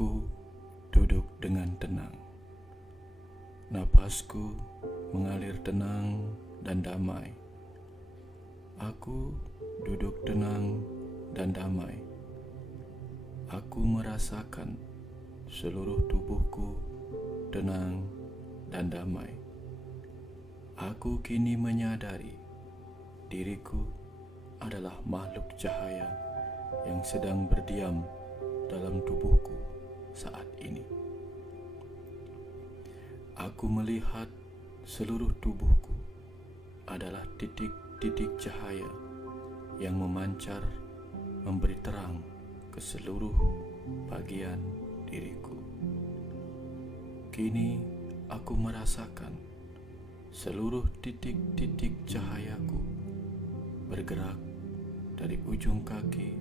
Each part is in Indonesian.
Aku duduk dengan tenang. Napasku mengalir tenang dan damai. Aku duduk tenang dan damai. Aku merasakan seluruh tubuhku tenang dan damai. Aku kini menyadari diriku adalah makhluk cahaya yang sedang berdiam dalam tubuhku saat ini. Aku melihat seluruh tubuhku adalah titik-titik cahaya yang memancar, memberi terang ke seluruh bagian diriku. Kini aku merasakan seluruh titik-titik cahayaku bergerak dari ujung kaki,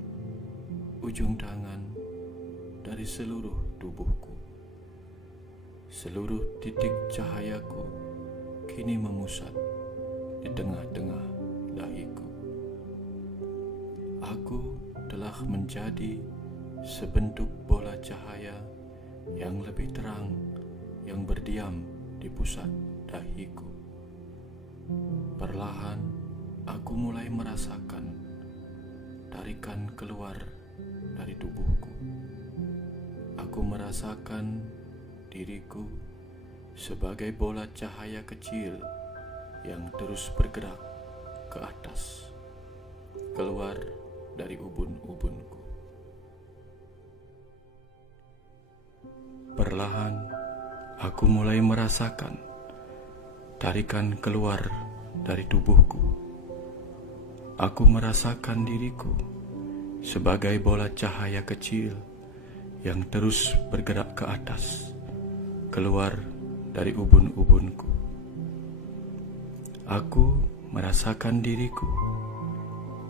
ujung tangan, dari seluruh tubuhku. Seluruh titik cahayaku kini memusat di tengah-tengah dahiku. Aku telah menjadi sebentuk bola cahaya yang lebih terang yang berdiam di pusat dahiku. Perlahan aku mulai merasakan tarikan keluar dari tubuhku. Aku merasakan diriku sebagai bola cahaya kecil yang terus bergerak ke atas, keluar dari ubun-ubunku. Perlahan aku mulai merasakan tarikan keluar dari tubuhku. Aku merasakan diriku sebagai bola cahaya kecil yang terus bergerak ke atas, keluar dari ubun-ubunku. Aku merasakan diriku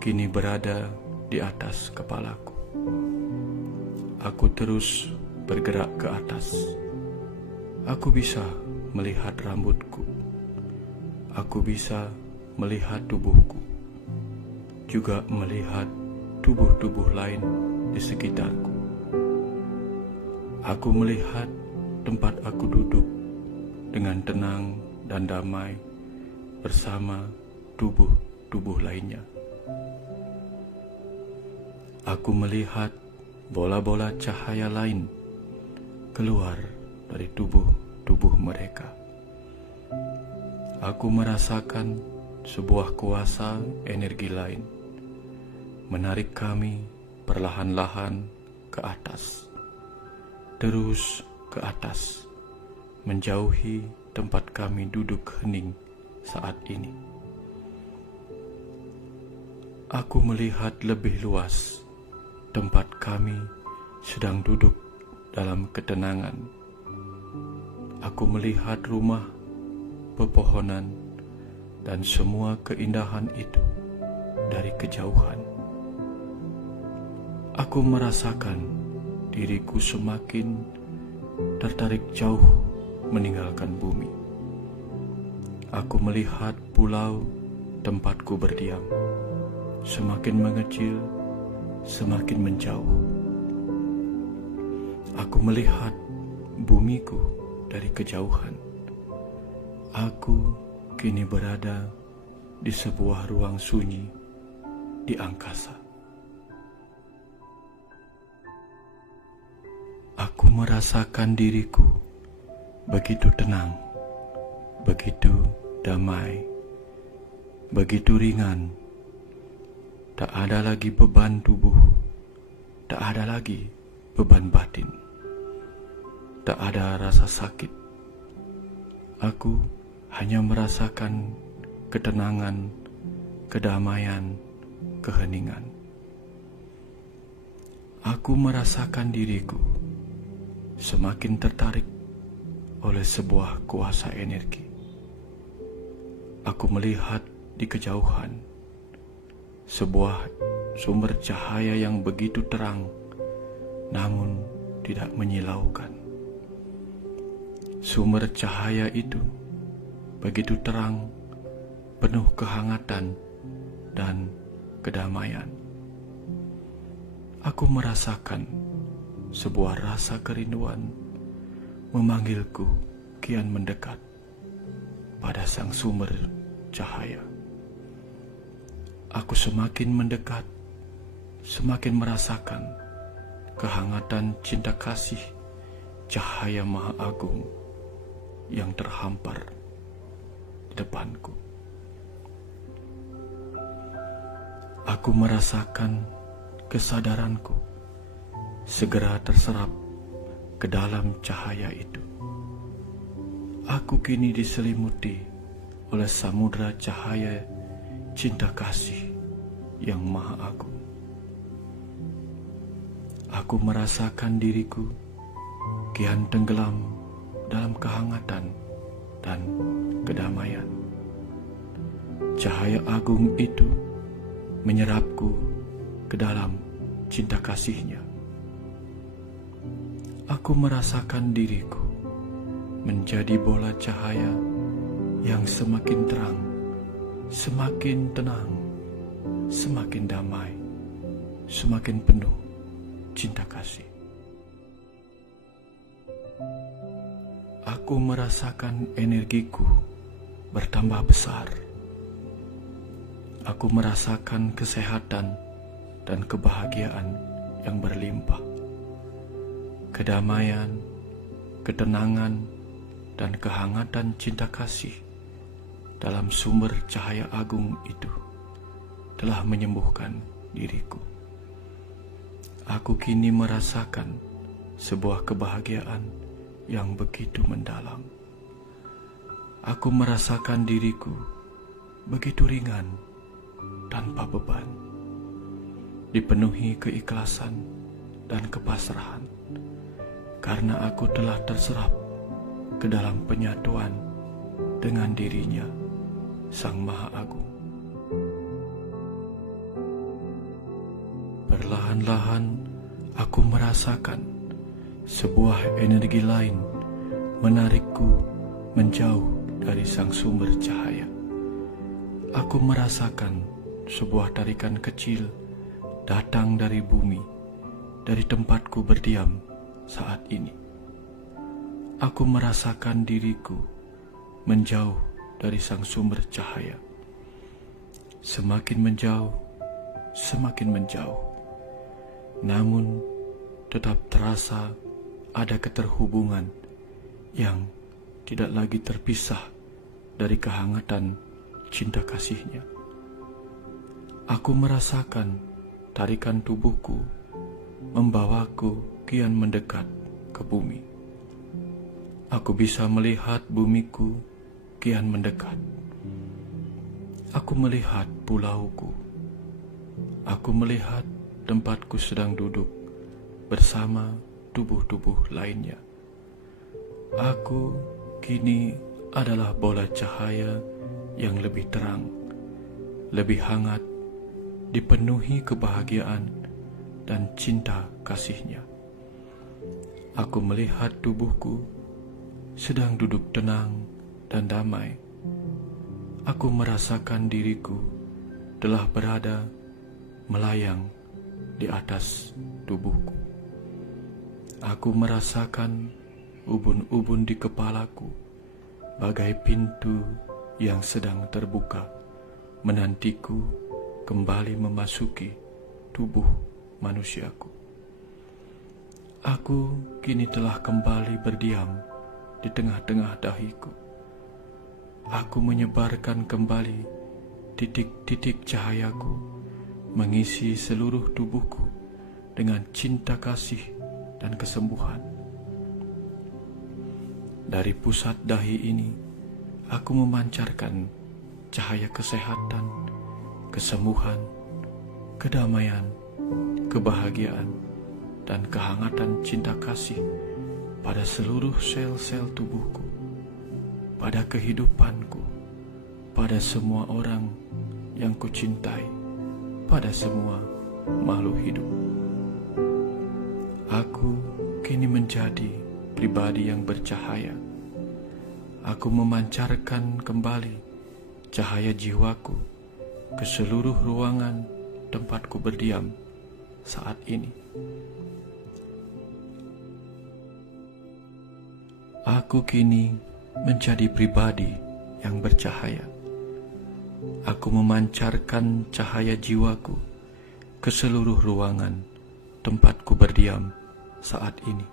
kini berada di atas kepalaku. Aku terus bergerak ke atas. Aku bisa melihat rambutku. Aku bisa melihat tubuhku, juga melihat tubuh-tubuh lain di sekitarku. Aku melihat tempat aku duduk dengan tenang dan damai bersama tubuh-tubuh lainnya. Aku melihat bola-bola cahaya lain keluar dari tubuh-tubuh mereka. Aku merasakan sebuah kuasa energi lain menarik kami perlahan-lahan ke atas, terus ke atas, menjauhi tempat kami duduk hening saat ini. Aku melihat lebih luas tempat kami sedang duduk dalam ketenangan. Aku melihat rumah, pepohonan, dan semua keindahan itu dari kejauhan. Aku merasakan diriku semakin tertarik jauh meninggalkan bumi. Aku melihat pulau tempatku berdiam semakin mengecil, semakin menjauh. Aku melihat bumiku dari kejauhan. Aku kini berada di sebuah ruang sunyi di angkasa. Aku merasakan diriku begitu tenang, begitu damai, begitu ringan. Tak ada lagi beban tubuh, tak ada lagi beban batin, tak ada rasa sakit. Aku hanya merasakan ketenangan, kedamaian, keheningan. Aku merasakan diriku semakin tertarik oleh sebuah kuasa energi. Aku melihat di kejauhan sebuah sumber cahaya yang begitu terang, namun tidak menyilaukan. Sumber cahaya itu begitu terang, penuh kehangatan dan kedamaian. Aku merasakan sebuah rasa kerinduan memanggilku kian mendekat pada sang sumber cahaya. Aku semakin mendekat, semakin merasakan kehangatan cinta kasih cahaya Maha Agung yang terhampar di depanku. Aku merasakan kesadaranku segera terserap ke dalam cahaya itu. Aku kini diselimuti oleh samudra cahaya cinta kasih yang Maha Agung. Aku merasakan diriku kian tenggelam dalam kehangatan dan kedamaian. Cahaya agung itu menyerapku ke dalam cinta kasih-Nya. Aku merasakan diriku menjadi bola cahaya yang semakin terang, semakin tenang, semakin damai, semakin penuh cinta kasih. Aku merasakan energiku bertambah besar. Aku merasakan kesehatan dan kebahagiaan yang berlimpah. Kedamaian, ketenangan, dan kehangatan cinta kasih dalam sumber cahaya agung itu telah menyembuhkan diriku. Aku kini merasakan sebuah kebahagiaan yang begitu mendalam. Aku merasakan diriku begitu ringan, tanpa beban, dipenuhi keikhlasan dan kepasrahan, karena aku telah terserap ke dalam penyatuan dengan dirinya, Sang Maha Agung. Perlahan-lahan aku merasakan sebuah energi lain menarikku menjauh dari sang sumber cahaya. Aku merasakan sebuah tarikan kecil datang dari bumi, dari tempatku berdiam saat ini. Aku merasakan diriku menjauh dari sang sumber cahaya. Semakin menjauh, semakin menjauh. Namun tetap terasa ada keterhubungan yang tidak lagi terpisah dari kehangatan cinta kasih-Nya. Aku merasakan tarikan tubuhku membawaku kian mendekat ke bumi. Aku bisa melihat bumiku kian mendekat. Aku melihat pulauku. Aku melihat tempatku sedang duduk bersama tubuh-tubuh lainnya. Aku kini adalah bola cahaya yang lebih terang, lebih hangat, dipenuhi kebahagiaan dan cinta kasih-Nya. Aku melihat tubuhku sedang duduk tenang dan damai. Aku merasakan diriku telah berada melayang di atas tubuhku. Aku merasakan ubun-ubun di kepalaku bagai pintu yang sedang terbuka, menantiku kembali memasuki tubuh manusiaku. Aku kini telah kembali berdiam di tengah-tengah dahiku. Aku menyebarkan kembali titik-titik cahayaku, mengisi seluruh tubuhku dengan cinta kasih dan kesembuhan. Dari pusat dahi ini, aku memancarkan cahaya kesehatan, kesembuhan, kedamaian, kebahagiaan, dan kehangatan cinta kasih pada seluruh sel-sel tubuhku, pada kehidupanku, pada semua orang yang kucintai, pada semua makhluk hidup. Aku kini menjadi pribadi yang bercahaya. Aku memancarkan kembali cahaya jiwaku ke seluruh ruangan tempatku berdiam saat ini. Aku kini menjadi pribadi yang bercahaya. Aku memancarkan cahaya jiwaku ke seluruh ruangan tempatku berdiam saat ini.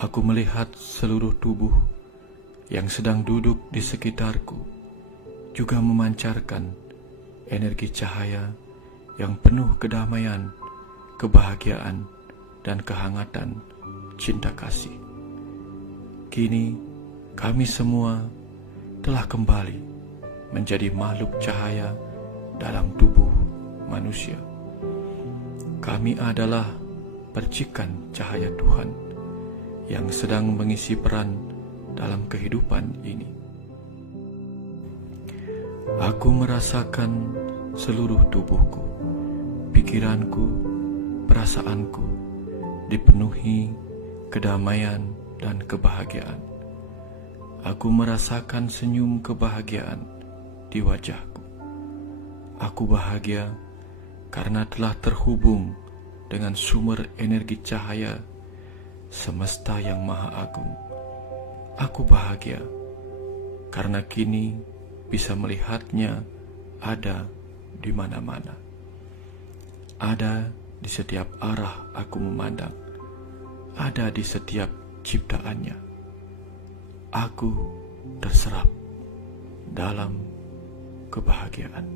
Aku melihat seluruh tubuh yang sedang duduk di sekitarku juga memancarkan energi cahaya yang penuh kedamaian, kebahagiaan, dan kehangatan cinta kasih. Kini kami semua telah kembali menjadi makhluk cahaya dalam tubuh manusia. Kami adalah percikan cahaya Tuhan yang sedang mengisi peran dalam kehidupan ini. Aku merasakan seluruh tubuhku, pikiranku, perasaanku dipenuhi kedamaian dan kebahagiaan. Aku merasakan senyum kebahagiaan di wajahku. Aku bahagia karena telah terhubung dengan sumber energi cahaya semesta yang maha agung. Aku bahagia karena kini bisa melihatnya ada di mana-mana. Ada di setiap arah aku memandang. Ada di setiap ciptaannya. Aku terserap dalam kebahagiaan.